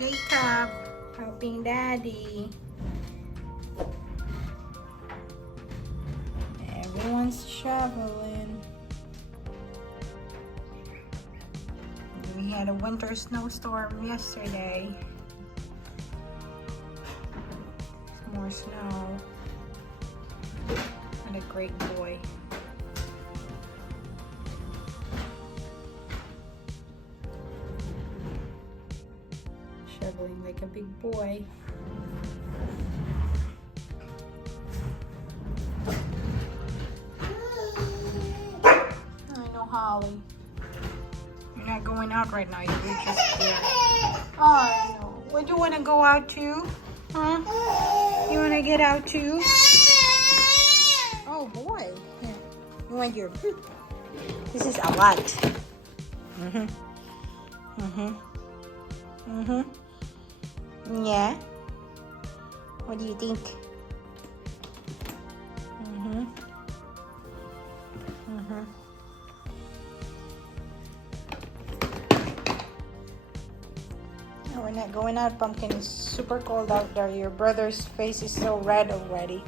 Jacob helping Daddy. Everyone's shoveling. We had a winter snowstorm yesterday. More snow. And a great boy. Shoveling like a big boy. I know, Holly. You're not going out right now. You're just here. Oh, I know. Would you want to go out too? Huh? You want to get out too? Oh boy. Here. You want your... This is a lot. Mm-hmm. Mm-hmm. Mm-hmm. Yeah? What do you think? Mm-hmm. Mm-hmm. No, we're not going out, Pumpkin. It's super cold out there. Your brother's face is so red already.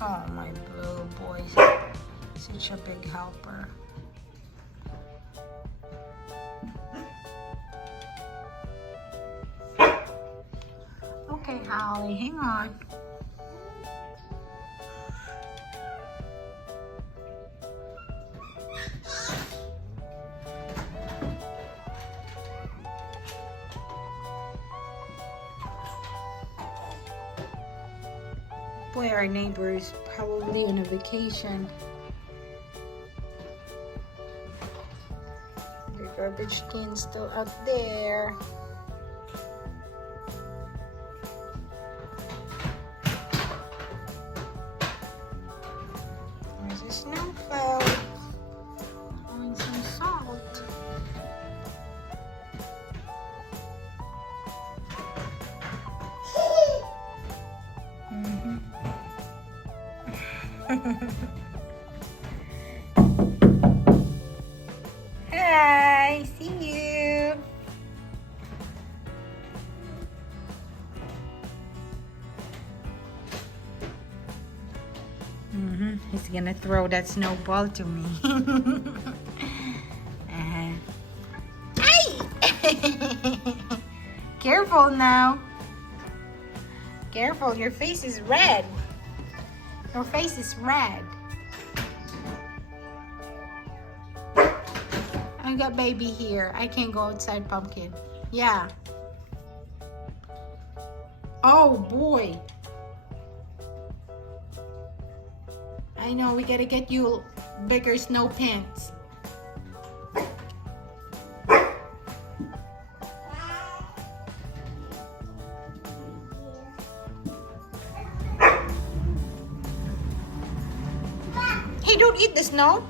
Oh, my blue boy. Such a big helper. Okay, Holly, hang on. Boy, our neighbor is probably on a vacation. The garbage can's still out there. There's a snowfall. Throwing some salt. Hi, see you. He's gonna throw that snowball to me. Hey! Careful now. Careful, your face is red. Your face is red. I got baby here. I can't go outside, Pumpkin. Yeah. Oh boy. I know, we gotta get you bigger snow pants. Hey, don't eat the snow.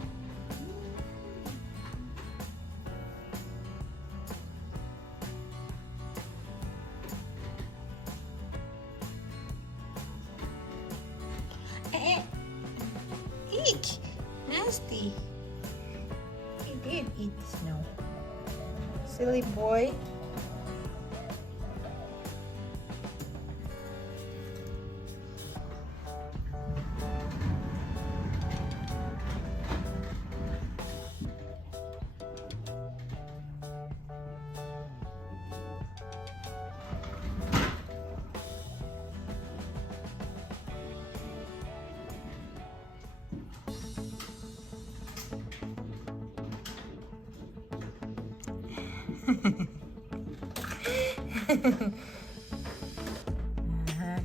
Eek! Nasty. He did eat the snow. Silly boy.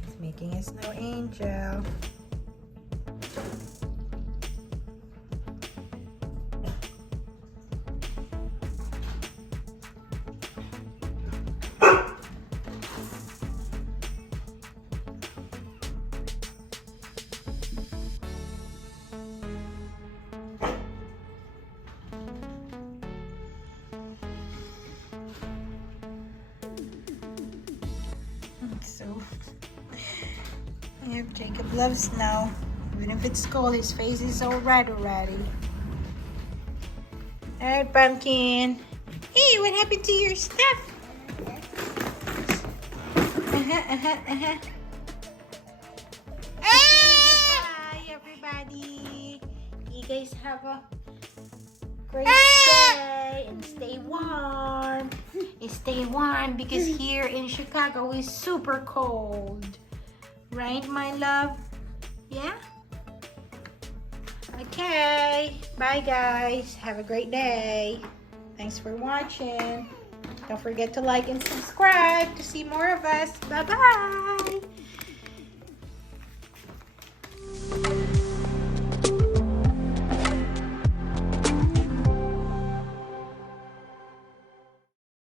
He's making a snow angel. So, yep, Jacob loves snow. Even if it's cold, his face is all red already. All right, Pumpkin. Hey, what happened to your stuff? Bye, everybody. You guys have a great day and stay warm. Stay warm because here in Chicago is super cold. Right, my love? Yeah? Okay. Bye, guys. Have a great day. Thanks for watching. Don't forget to like and subscribe to see more of us. Bye-bye.